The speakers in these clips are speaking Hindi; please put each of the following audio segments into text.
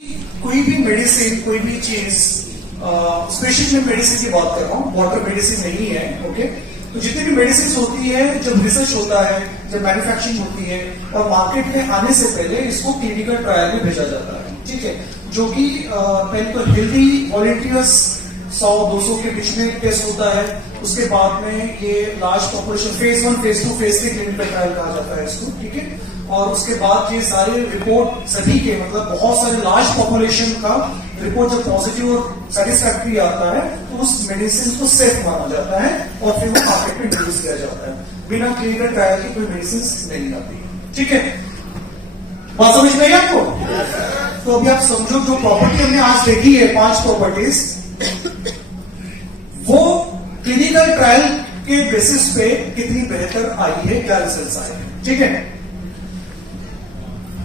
कोई भी मेडिसिन, कोई भी चीज, स्पेशली मैं मेडिसिन की बात कर रहा हूँ, वाटर मेडिसिन नहीं है। ओके, तो जितनी भी मेडिसिन होती है, जब रिसर्च होता है, जब मैन्युफैक्चरिंग होती है और मार्केट में आने से पहले इसको क्लिनिकल ट्रायल में भेजा जाता है। ठीक है, जो कि पहले तो हेल्दी वॉलेंटियर्स 100-200 के बीच में टेस्ट होता है। उसके बाद में ये large population phase 1, phase 2, phase 3 clinical trial कहा जाता है इसको। ठीक है, और उसके बाद ये सारे रिपोर्ट सभी के, मतलब बहुत सारे लार्ज पॉपुलेशन का रिपोर्ट जब पॉजिटिव और सेटिस्फैक्टरी आता है तो उस मेडिसिन को सेफ माना जाता है और फिर वो मार्केट में इंट्रोड्यूस किया जाता है। बिना क्लिनिकल ट्रायल के कोई मेडिसिन नहीं आती। ठीक है, बात समझ में आई आपको? तो अभी आप समझो, जो प्रॉपर्टी हमने आज देखी है 5 प्रॉपर्टीज, वो क्लिनिकल ट्रायल के बेसिस पे कितनी बेहतर आई है, क्या रिजल्ट आए हैं। ठीक है,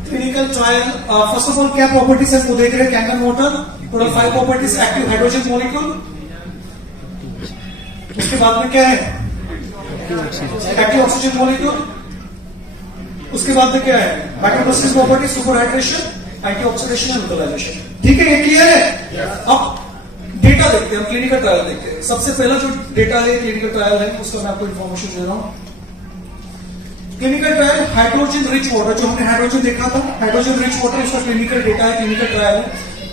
clinical trial first of all क्या प्रॉपर्टीज है वो देख रहे हैं। Kangen water, total 5 properties, active hydrogen molecule. उसके बाद में क्या है, एक्टिव ऑक्सीजन मॉलिक्यूल। उसके बाद में क्या है, microprocess property, super hydration, anti oxidation and neutralisation. ठीक है, ये क्लियर है। अब डेटा देखते हैं, हम क्लिनिकल ट्रायल देखते हैं। सबसे पहला जो डेटा है क्लिनिकल ट्रायल है, उसका मैं आपको इंफॉर्मेशन दे रहा हूं। Clinical trial hydrogen rich water, जो हमने हाइड्रोजन देखा था, हाइड्रोजन रिच वाटर, इसका क्लिनिकल डेटा है, क्लिनिकल ट्रायल है।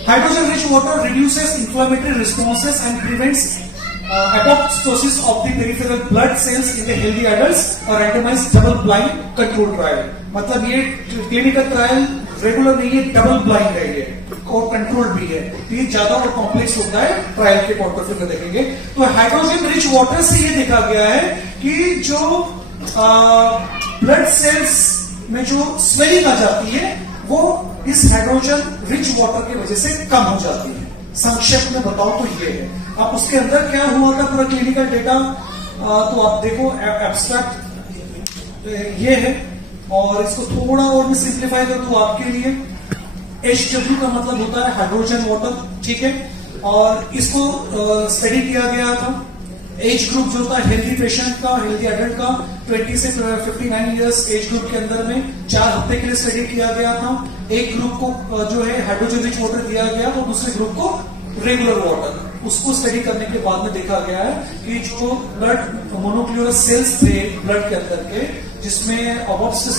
Hydrogen rich water reduces inflammatory responses and prevents apoptosis of the peripheral blood cells in the healthy adults और randomized double blind control trial। मतलब ये क्लिनिकल ट्रायल रेगुलर नहीं है, डबल ब्लाइंड है ये, और कंट्रोल भी है। ये ज्यादा और कॉम्प्लेक्स होता है ट्रायल के पॉइंट ऑफ व्यू में देखेंगे। तो हाइड्रोजन रिच वाटर से ये देखा गया है कि जो ब्लड सेल्स में जो स्वेलिंग आ जाती है वो इस हाइड्रोजन रिच वाटर की वजह से कम हो जाती है। संक्षेप में बताओ तो ये है। अब उसके अंदर क्या हुआ था पूरा क्लिनिकल डेटा, तो आप देखो एब्स्ट्रैक्ट ये है, और इसको थोड़ा और मैं सिंप्लीफाई कर दूं आपके लिए। HW का मतलब होता है हाइड्रोजन वाटर। ठीक है, और इसको स्टडी किया गया था। एज ग्रुप जो था हेल्दी पेशेंट का, हेल्दी एडल्ट का, 20 से 59 इयर्स एज ग्रुप के अंदर में 4 हफ्ते के लिए स्टडी किया गया था। एक ग्रुप को जो है हाइड्रोजन रिच वाटर दिया गया और दूसरे ग्रुप को रेगुलर वाटर। उसको स्टडी करने के बाद में देखा गया है कि जो ब्लड मोनोक्लोनल सेल्स थे ब्लड के अंदर के, जिसमें एपोप्टोसिस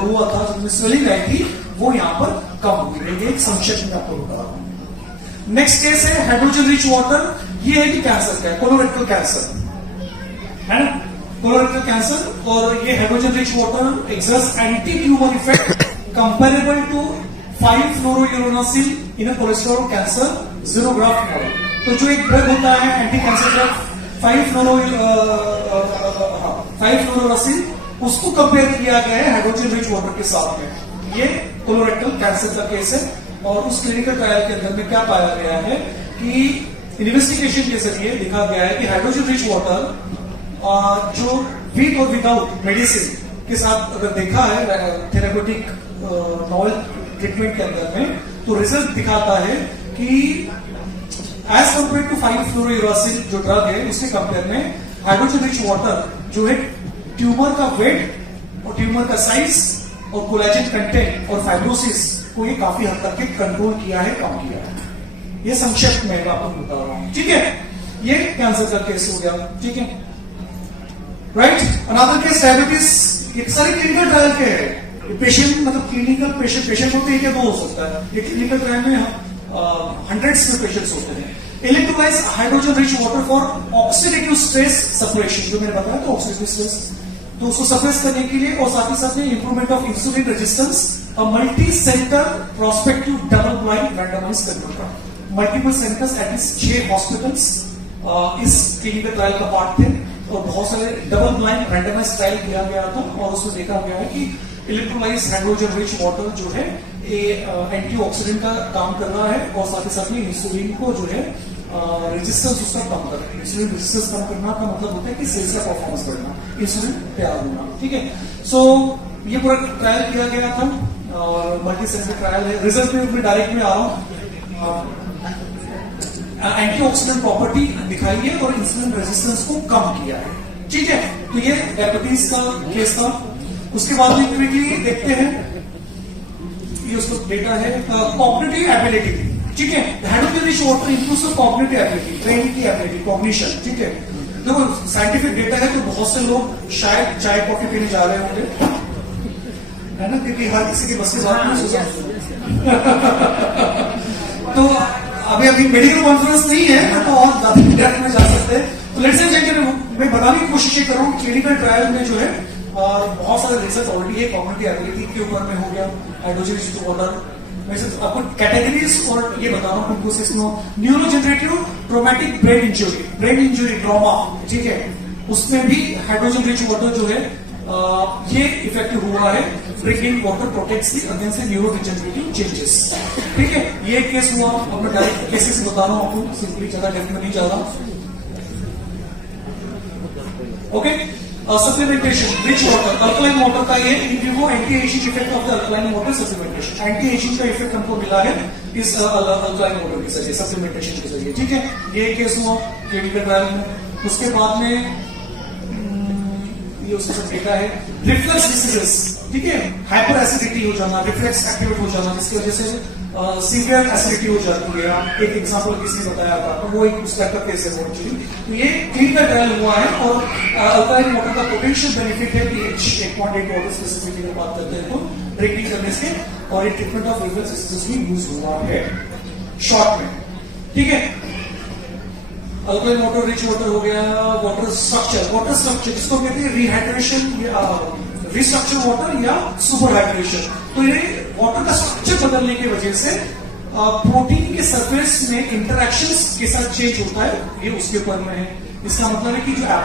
हुआ था, जिसमें स्वेलिंग आई थी, वो यहाँ पर कम हुई है। एक संक्षेप में आपको बता रहा हूं। नेक्स्ट केस है हाइड्रोजन रिच वाटर। ये है कि कैंसर का है, कोलोरेक्टल कैंसर है ना, कोलोरेक्टल कैंसर। और ये hydrogen rich water exerts anti tumour effect comparable to 5-fluorouracil in cholesterol cancer xenograft model. तो जो एक ड्रग होता है एंटी कैंसर ड्रग 5-fluorouracil, उसको कंपेयर किया गया है हाइड्रोजन रिच वाटर के साथ में। ये कोलोरेक्टल कैंसर का केस है। और उस क्लिनिकल ट्रायल के अंदर में क्या पाया गया है कि इन्वेस्टिगेशन के जरिए देखा गया है कि हाइड्रोजन रिच वाटर जो विद और विदाउट मेडिसिन के साथ अगर देखा है थेरेप्यूटिक नॉवल ट्रीटमेंट के अंदर में, तो रिजल्ट दिखाता है कि एज कंपेयर टू 5-fluorouracil जो ड्रग है, उसके कंपेयर में हाइड्रोजन रिच वाटर जो है ट्यूमर का वेट और ट्यूमर का साइज और कोलेजन कंटेंट और फाइब्रोसिस को ये काफी हद तक कंट्रोल किया है, कम किया है। ये संक्षेप में आपको बता रहा हूं। ठीक है, ये कैंसर का केस हो गया। ठीक है, राइट। Another case diabetes. ये सारे क्लिनिकल ट्रायल के है। पेशेंट मतलब क्लिनिकल पेशेंट होते हैं, क्या दो हो सकता है, ये क्लिनिकल ट्रायल में हंड्रेड्स में पेशेंट्स होते हैं। Electrolysed hydrogen rich water for oxidative stress separation, जो मैंने बताया तो ऑक्सीडेटिव स्ट्रेस, तो उसको सप्रेस करने के लिए, और साथ ही साथ में improvement of insulin resistance, multi centre prospective double blind randomised control trial. Multiple centres at least 6 hospitals इस क्लिनिकल ट्रायल का पार्ट थे, और बहुत सारे डबल ब्लाइंड रैंडमाइज्ड ट्रायल किया गया था। और उसमें देखा गया है कि इलेक्ट्रोलाइज हाइड्रोजन रिच वाटर जो है एंटीऑक्सीडेंट का काम कर रहा है, और साथ ही साथ में इंसुलिन को जो है रेजिस्टेंस उसका कम कर रहा है। इंसुलिन रेजिस्टेंस कम करना का मतलब होता है कि सेल्स का परफॉर्मेंस बढ़ना, इंसुलिन तैयार होना। ठीक है, सो ये पूरा ट्रायल किया गया था और मल्टी सेंटर ट्रायल है। रिजल्ट में डायरेक्ट में आ रहा हूं। एंटीऑक्सीडेंट प्रॉपर्टी दिखाई है और इंसुलिन रेजिस्टेंस को कम किया है। ठीक है, तो ये डायबिटीज का केस था। उसके बाद में क्विकली देखते हैं ये उसका डेटा है कॉग्निटिव एबिलिटी, ठीक है। Hydrogen rich water includes cognitive ability, brain की एबिलिटी, कॉग्निशन, ठीक है। देखो साइंटिफिक डेटा है तो बहुत से लोग शायद चाय कॉफी पीने जा रहे होंगे, है ना, क्योंकि हर किसी की बस की बात नहीं सुना। तो अभी मेडिकल कॉन्फ्रेंस नहीं है तो और ज्यादा डेप्थ में जा सकते हैं। तो लेट्स से मैं बताने की कोशिश कर रहा हूँ क्लिनिकल ट्रायल में जो है बहुत सारे रिसर्च ऑलरेडी है कॉग्निटिव एबिलिटी के ऊपर में हो गया, हाइड्रोजन रिच वाटर। वैसे आपको कैटेगरीज और ये बता रहा हूँ न्यूरोजेनरेटिव ट्रोमेटिक ब्रेन इंजुरी ट्रॉमा, ठीक है, उसमें भी हाइड्रोजन रिच वाटर जो है ये इफेक्टिव हुआ है। ड्रिंकिंग वाटर प्रोटेक्ट्स दी अगेंस्ट न्यूरोडिजेनरेटिव चेंजेस, ठीक है। ये केस हुआ और मैं डायरेक्ट केसेस बता रहा हूँ आपको, सिंपली ज्यादा डेप्थ में नहीं जा रहा। Okay, supplementation rich water, alkaline water का ये in vivo anti ageing effect of the alkaline water supplementation, anti ageing का इफेक्ट हमको मिला है इस अल्कलाइन वाटर के जरिए, सप्लीमेंटेशन के जरिए, ठीक है। ये केस हुआ क्लिनिकल ट्रायल में। उसके बाद में ये उसका सब डेटा है रिफ्लक्स डिसीजेस, ठीक है, हाइपर एसिडिटी हो जाना, रिफ्लेक्स एक्टिवेट हो जाना, जिसकी वजह से सीवियर एसिडिटी हो जाती है। एक एग्जांपल किसी ने बताया था तो वो एक उस टाइप का केस है वो एक्चुअली। तो ये क्लिनिकल ट्रायल हुआ है और अल्कलाइन वाटर का पोटेंशियल बेनिफिट है pH 1.8 वाटर स्पेसिफिकली की बात करते हैं तो ड्रिंकिंग करने से, और ये ट्रीटमेंट ऑफ रिफ्लक्स डिसीजेस में यूज हुआ है शॉर्ट में, ठीक है। अल्कलाइन वाटर रिच वाटर हो गया। वाटर स्ट्रक्चर जिसको कहते हैं रिहाइड्रेशन या रिस्ट्रक्चर वाटर या सुपर हाइड्रेशन। तो ये वाटर का स्ट्रक्चर बदलने की वजह से प्रोटीन के सरफेस में इंटरेक्शंस के साथ चेंज होता है, ये उसके ऊपर में है। इसका मतलब है कि जो